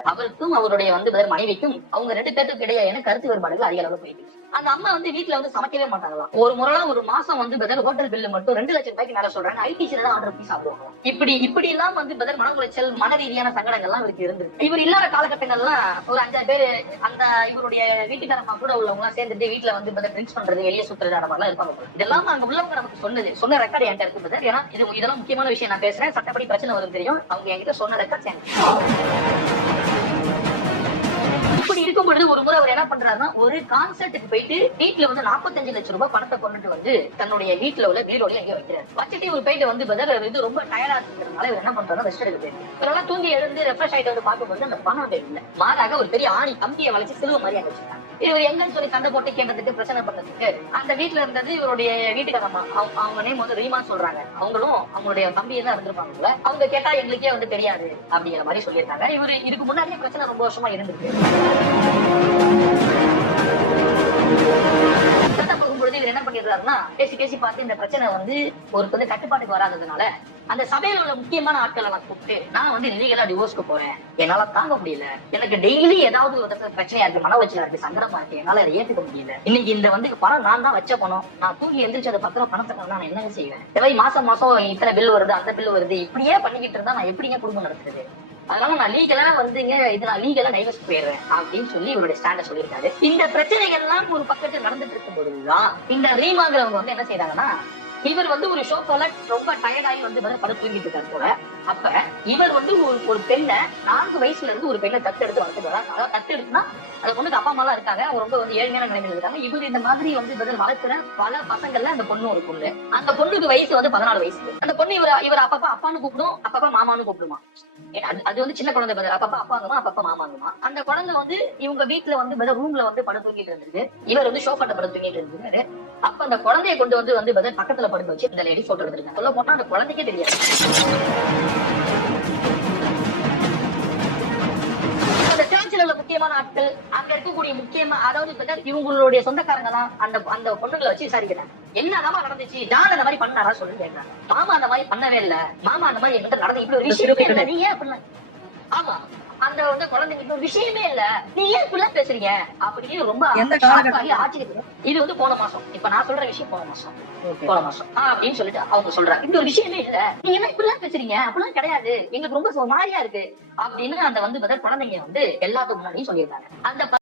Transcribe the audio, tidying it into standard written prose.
அவருக்கும் அவருடைய மனைவிக்கும் அவங்க 2 பேருக்கு இடையே கருத்து வேறுபாடுகள் அதிக அளவுல போயிட்டு அந்த அம்மா வீட்டுல சமைக்கவே மாட்டாங்களாம். ஒரு முறைலாம் ஒரு மாசம் ஹோட்டல் பில்லு மட்டும் 2 லட்சம் ரூபாய்க்கு மேல சொல்றாங்க. ஐடிசில தான் ஆர்டர் பண்ணி சாப்பிடுவாங்க. இப்படி எல்லாம் மன உளைச்சல், மன ரீதியான சங்கடங்கள்லாம் இவருக்கு இருந்திருக்கு. இவர் இல்லாத காலகட்டங்கள்லாம் ஒரு 5 பேரு அந்த இவருடைய வீட்டுக்காரமா கூட உள்ளவங்க எல்லாம் சேர்ந்துட்டு வீட்டுல ட்ரிங்க்ஸ் பண்றது, வெளியே சுத்துறது அந்த மாதிரிலாம் இருப்பாங்க. இதெல்லாம் அங்க உள்ளவங்க நமக்கு சொன்ன ரெக்கார்டு என்கிட்ட இருக்கு. ஏன்னா இதெல்லாம் முக்கியமான விஷயம். நான் பேசுறேன், சட்டப்படி பிரச்சனை வரும் தெரியும். அவங்க என்கிட்ட சொன்ன ரெக்கார்ட். இப்படி இருக்கும் பொழுது ஒரு முறை அவர் என்ன பண்றாருன்னா, ஒரு கான்சர்ட்டுக்கு போயிட்டு வீட்டுல 45 லட்சம் ரூபாய் பணத்தை கொண்டுட்டு தன்னுடைய வீட்டுல உள்ள பீரோல எங்க வைக்கிறாரு. வச்சுட்டு இவர் போயிட்டு இது ரொம்ப டயர்டா இருக்கிறதுனால இவர் என்ன பண்றாரு, ரெஸ்ட் எடுக்க போயிருக்கு. இவரெல்லாம் தூங்கி எழுந்து ரெஃப்ரெஷ் ஆயிட்டு பார்க்கும்போது அந்த பணம் இல்ல. மாறாக ஒரு பெரிய ஆணி கம்பியை வளைச்சு சிலுவ மாதிரி அங்க வச்சிருக்காங்க. இவர் எங்கன்னு சொல்லி சண்டை போட்டு கேட்டதுக்கு, பிரச்சனை பண்ணதுக்கு அந்த வீட்டுல இருந்தது இவருடைய வீட்டுக்காரமா. அவங்க நேம் ரீமா சொல்றாங்க. அவங்களும் அவங்களுடைய தம்பியை தான் இருந்திருப்பாங்க. அவங்க கேட்டா எங்களுக்கே தெரியாது அப்படிங்கிற மாதிரி சொல்லியிருக்காங்க. இவரு இதுக்கு முன்னாடியே பிரச்சனை ரொம்ப வருஷமா இருந்திருக்கு. இவர் என்ன பண்ணிடுறாருன்னா, பேசி பார்த்து இந்த பிரச்சனை ஒரு கட்டுப்பாட்டுக்கு வராததுனால அந்த சபையில உள்ள முக்கியமான ஆட்களை நான் கூப்பிட்டு, நான் லீகலா டிவோர்ஸ்க்கு போறேன், என்னால தாங்க முடியல, எனக்கு டெய்லி ஏதாவது ஒரு பிரச்சனையா இருக்கு, மன உளைச்சலா இருக்கு, சங்கடமா இருக்கு, என்னால அதை ஏத்துக்க முடியல. இன்னைக்கு இந்த பணம் நான் தான் வச்ச பணம், நான் தூங்கி எந்திரிச்சு அதை பத்திரம் பணத்தை நான் என்ன செய்வேன்? மாசம் இத்தனை பில் வருது, அந்த பில் வருது, இப்படியே பண்ணிக்கிட்டு இருந்தா நான் எப்படிங்க குடும்பம் நடத்துறது? அதனால நான் லீகலா நான் லீகலா டைவர்ஸ் போயிடுறேன் அப்படின்னு சொல்லி இவருடைய ஸ்டாண்ட சொல்லியிருக்காரு. இந்த பிரச்சனைகள் எல்லாம் ஒரு பக்கத்தில் நடந்துட்டு இருக்கும் பொழுதுதான் இந்த ரீமாங்கிறவங்க என்ன செய்யறாங்கன்னா, இவர் ஒரு ஷோக்கால ரொம்ப டயர்டாகி படம் தூங்கிட்டு இருக்காரு போல. அப்ப இவர் ஒரு பெண்ணை 4 வயசுல இருந்து ஒரு பெண்ணை தத்தெடுத்து வளர்த்துட்டு வராங்க. அதாவது தத்தெடுத்துனா அந்த பொண்ணுக்கு அப்பா அம்மா எல்லாம் இருக்காங்க, அவங்க ரொம்ப ஏழ்மையான நிலைமையில இருக்காங்க. இவர் இந்த மாதிரி வளர்க்கிற பல பசங்கள்ல அந்த பொண்ணு ஒரு பொண்ணு. அந்த பொண்ணுக்கு வயசு 14 வயசு. அந்த பொண்ணு இவர் அப்பப்பா அப்பான்னு கூப்பிடும், அப்பப்பா மாமான்னு கூப்பிடுமா. அது சின்ன குழந்தை, அப்பப்பா அப்பாங்கம்மா, அப்பப்பா மாமாங்கம்மா. அந்த குழந்தை இவங்க வீட்டுல ரூம்ல படம் தூங்கிட்டு இருந்திருக்கு. இவர் ஷோஃபாட்ட படம் தூங்கிட்டு இருந்திருக்காரு. அப்ப அந்த குழந்தைய கொண்டு பக்கத்துல படுக்க வச்சு இந்த லேடி போட்டோ எடுத்திருக்காங்க. சொல்ல போனா அந்த குழந்தைக்கே தெரியாது. அந்த சர்ச்சில் உள்ள முக்கியமான ஆட்கள், அங்க இருக்கக்கூடிய அதாவது இவங்களுடைய சொந்தக்காரங்க தான் அந்த பொண்ணுங்களை வச்சு விசாரிக்கிறாங்க. என்னதான் நடந்துச்சு, ஜான் அந்த மாதிரி பண்ணாரா சொல்லி கேட்கிறாங்க. மாமா அந்த மாதிரி பண்ணவே இல்ல, மாமா அந்த மாதிரி எங்கிட்ட நடந்து இப்படி ஒரு விஷயம் இல்ல, நீ ஏன் அப்படின்னா, ஆமா அந்த குழந்தைங்க விஷயமே இல்ல, நீ ஏன் இப்படிலாம் பேசுறீங்க அப்படின்னு ரொம்ப ஆச்சரியம். இது போன மாசம். இப்ப நான் சொல்ற விஷயம் போன மாசம் அப்படின்னு சொல்லிட்டு அவங்க சொல்றாங்க, இப்படி ஒரு விஷயமே இல்ல, நீங்க என்ன இப்படிலாம் பேசுறீங்க, அப்படிலாம் கிடையாது, எங்களுக்கு ரொம்ப மாறியா இருக்கு அப்படின்னு அந்த குழந்தைங்க எல்லாத்துக்கு முன்னாடியும் சொல்லியிருக்காங்க. அந்த